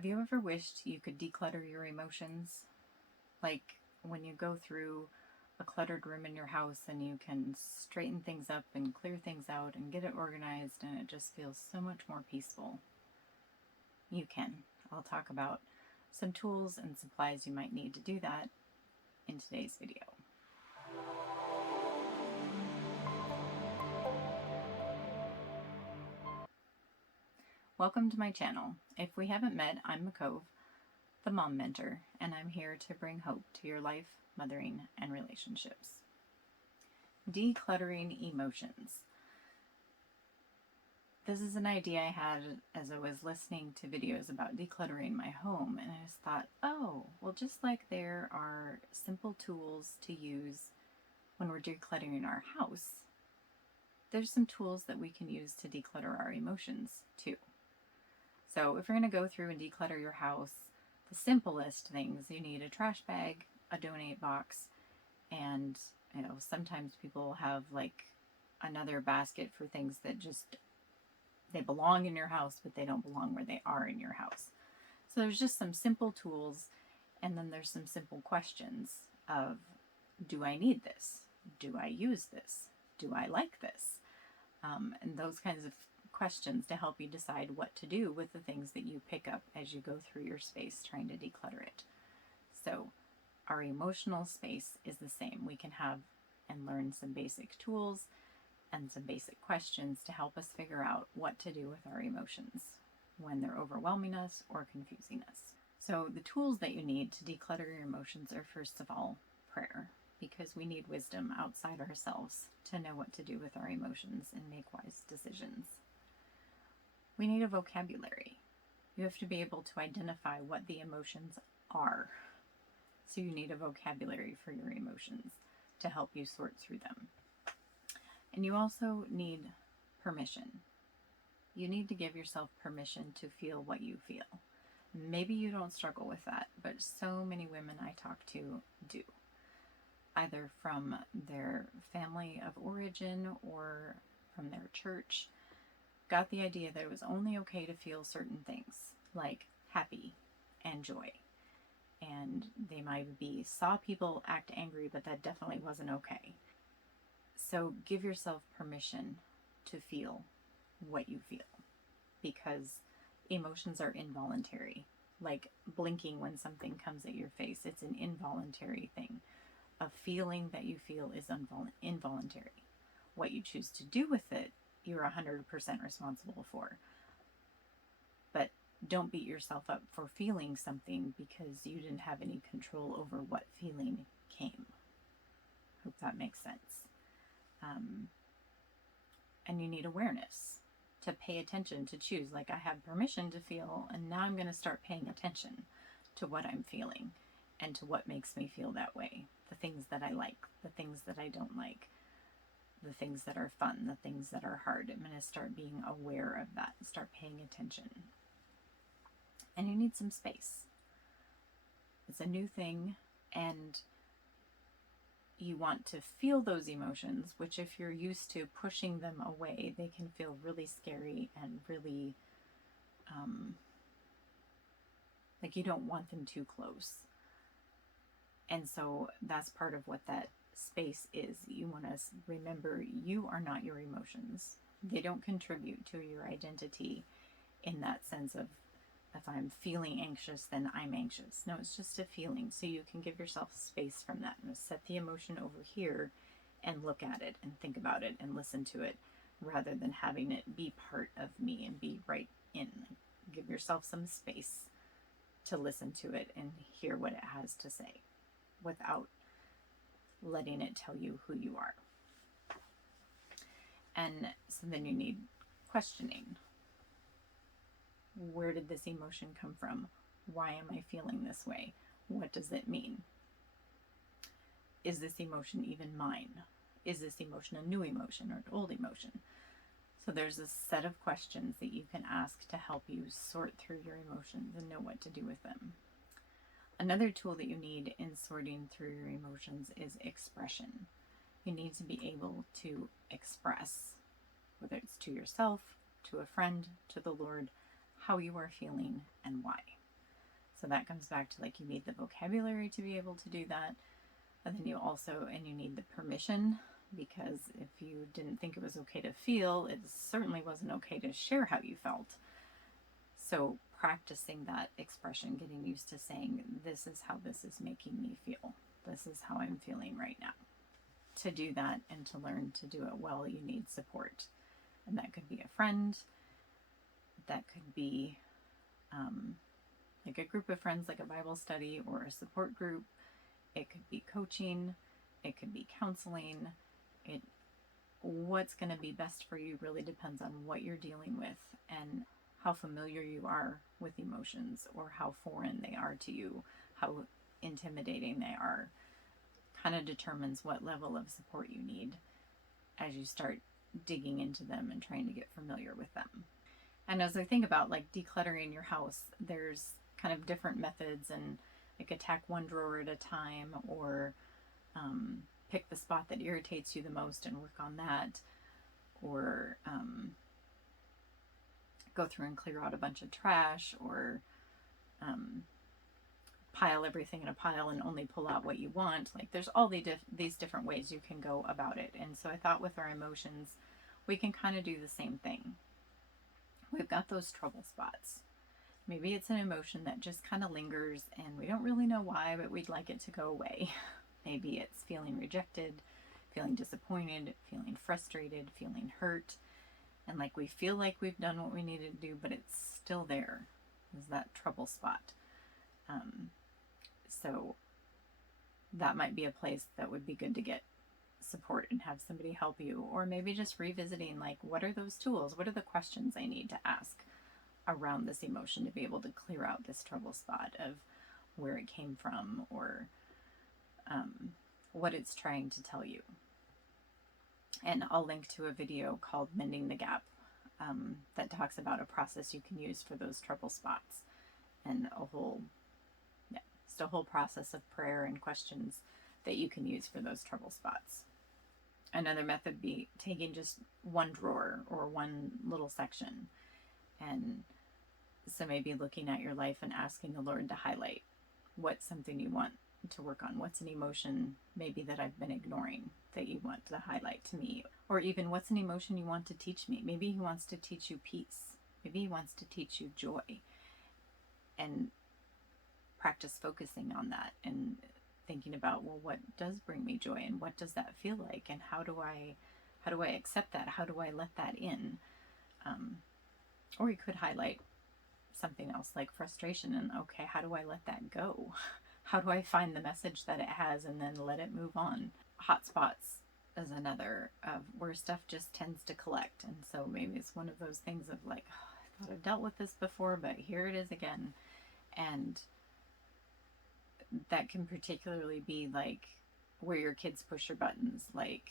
Have you ever wished you could declutter your emotions? Like when you go through a cluttered room in your house and you can straighten things up and clear things out and get it organized, and it just feels so much more peaceful. You can. I'll talk about some tools and supplies you might need to do that in today's video. Welcome to my channel. If we haven't met, I'm Makove, the Mom Mentor, and I'm here to bring hope to your life, mothering, and relationships. Decluttering emotions. This is an idea I had as I was listening to videos about decluttering my home, and I just thought, oh, well, just like there are simple tools to use when we're decluttering our house, there's some tools that we can use to declutter our emotions too. So if you're going to go through and declutter your house, the simplest things, you need a trash bag, a donate box, and sometimes people have like another basket for things that just, they belong in your house, but they don't belong where they are in your house. So there's just some simple tools, and then there's some simple questions of, do I need this? Do I use this? Do I like this? And those kinds of questions to help you decide what to do with the things that you pick up as you go through your space trying to declutter it. So our emotional space is the same. We can have and learn some basic tools and some basic questions to help us figure out what to do with our emotions when they're overwhelming us or confusing us. So the tools that you need to declutter your emotions are, first of all, prayer, because we need wisdom outside ourselves to know what to do with our emotions and make wise decisions. We need a vocabulary. You have to be able to identify what the emotions are. So you need a vocabulary for your emotions to help you sort through them. And you also need permission. You need to give yourself permission to feel what you feel. Maybe you don't struggle with that, but so many women I talk to do. Either from their family of origin or from their church, got the idea that it was only okay to feel certain things, like happy and joy. And they might saw people act angry, but that definitely wasn't okay. So give yourself permission to feel what you feel, because emotions are involuntary. Like blinking when something comes at your face, it's an involuntary thing. A feeling that you feel is involuntary. What you choose to do with it, you're 100% responsible for. But don't beat yourself up for feeling something because you didn't have any control over what feeling came. Hope that makes sense. And you need awareness to pay attention, to choose. Like, I have permission to feel, and now I'm going to start paying attention to what I'm feeling and to what makes me feel that way. The things that I like, the things that I don't like, the things that are fun, the things that are hard. I'm going to start being aware of that and start paying attention. And you need some space. It's a new thing, and you want to feel those emotions, which if you're used to pushing them away, they can feel really scary and really like you don't want them too close. And so that's part of what that space is. You want to remember you are not your emotions. They don't contribute to your identity in that sense of, if I'm feeling anxious, then I'm anxious. No, it's just a feeling. So you can give yourself space from that and set the emotion over here and look at it and think about it and listen to it, rather than having it be part of me and be right in. Give yourself some space to listen to it and hear what it has to say without letting it tell you who you are. And so then you need questioning. Where did this emotion come from? Why am I feeling this way? What does it mean? Is this emotion even mine? Is this emotion a new emotion or an old emotion? So there's a set of questions that you can ask to help you sort through your emotions and know what to do with them. Another tool that you need in sorting through your emotions is expression. You need to be able to express, whether it's to yourself, to a friend, to the Lord, how you are feeling and why. that comes back to like you need the vocabulary to be able to do that. And then you need the permission, because if you didn't think it was okay to feel, it certainly wasn't okay to share how you felt. So practicing that expression, getting used to saying, this is how this is making me feel. This is how I'm feeling right now. To do that and to learn to do it well, you need support. And that could be a friend. That could be like a group of friends, like a Bible study or a support group. It could be coaching. It could be counseling. What's going to be best for you really depends on what you're dealing with and how familiar you are with emotions, or how foreign they are to you, how intimidating they are. Kind of determines what level of support you need as you start digging into them and trying to get familiar with them. And as I think about like decluttering your house, there's kind of different methods, and like attack one drawer at a time, or pick the spot that irritates you the most and work on that, or go through and clear out a bunch of trash, or pile everything in a pile and only pull out what you want. Like there's all these different ways you can go about it. And so I thought with our emotions, we can kind of do the same thing. We've got those trouble spots. Maybe it's an emotion that just kind of lingers and we don't really know why, but we'd like it to go away. Maybe it's feeling rejected, feeling disappointed, feeling frustrated, feeling hurt. And like we feel like we've done what we needed to do, but it's still there. Is that trouble spot. So that might be a place that would be good to get support and have somebody help you. Or maybe just revisiting, like, what are those tools? What are the questions I need to ask around this emotion to be able to clear out this trouble spot of where it came from, or what it's trying to tell you. And I'll link to a video called Mending the Gap that talks about a process you can use for those trouble spots, and just a whole process of prayer and questions that you can use for those trouble spots. Another method would be taking just one drawer or one little section. And so maybe looking at your life and asking the Lord to highlight what's something you want to work on. What's an emotion maybe that I've been ignoring that you want to highlight to me? Or even what's an emotion you want to teach me? Maybe he wants to teach you peace. Maybe he wants to teach you joy. And practice focusing on that and thinking about, well, what does bring me joy, and what does that feel like, and how do I accept that? How do I let that in? Or you could highlight something else like frustration, and okay, how do I let that go? How do I find the message that it has and then let it move on? Hot spots is another of where stuff just tends to collect. And so maybe it's one of those things of like, oh, I thought I've dealt with this before, but here it is again. And that can particularly be like where your kids push your buttons, like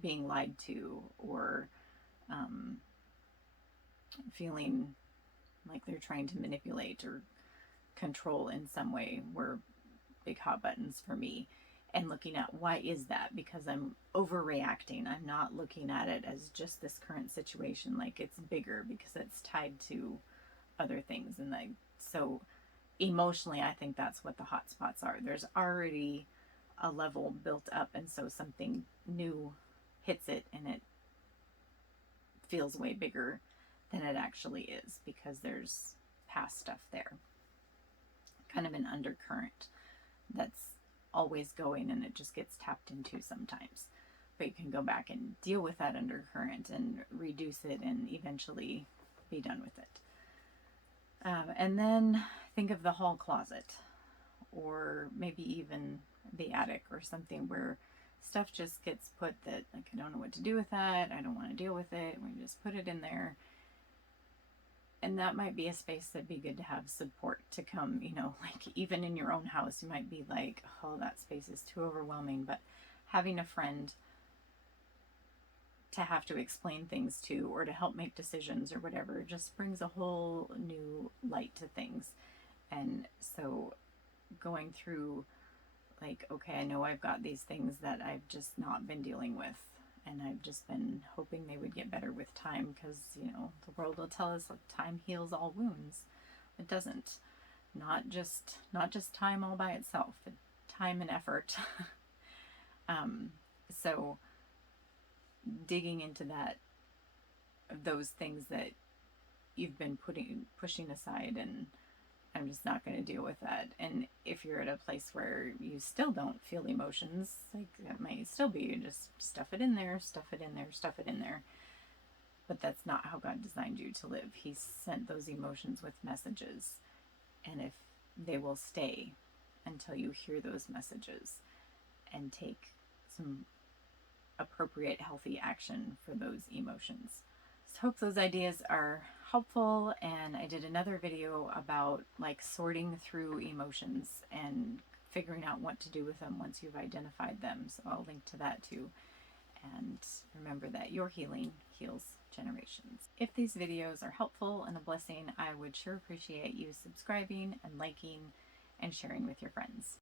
being lied to, or feeling like they're trying to manipulate or control in some way, were big hot buttons for me. And looking at, why is that? Because I'm overreacting. I'm not looking at it as just this current situation, like it's bigger because it's tied to other things. And so emotionally, I think that's what the hot spots are. There's already a level built up, and so something new hits it and it feels way bigger than it actually is, because there's past stuff there. Kind of an undercurrent that's always going, and it just gets tapped into sometimes. But you can go back and deal with that undercurrent and reduce it and eventually be done with it. And then think of the hall closet, or maybe even the attic, or something where stuff just gets put that, like, I don't know what to do with that. I don't want to deal with it. We just put it in there. And that might be a space that'd be good to have support to come, like even in your own house, you might be like, oh, that space is too overwhelming. But having a friend to have to explain things to, or to help make decisions or whatever, just brings a whole new light to things. And so going through, like, okay, I know I've got these things that I've just not been dealing with, and I've just been hoping they would get better with time, because the world will tell us that time heals all wounds. It doesn't. not just time all by itself, but time and effort. So digging into those things that you've been pushing aside, and I'm just not going to deal with that. And if you're at a place where you still don't feel emotions, like that might still be just stuff it in there, stuff it in there, stuff it in there. But that's not how God designed you to live. He sent those emotions with messages. And if they will stay until you hear those messages and take some appropriate, healthy action for those emotions. So hope those ideas are helpful. And I did another video about like sorting through emotions and figuring out what to do with them once you've identified them. So I'll link to that too. And remember that your healing heals generations. If these videos are helpful and a blessing, I would sure appreciate you subscribing and liking and sharing with your friends.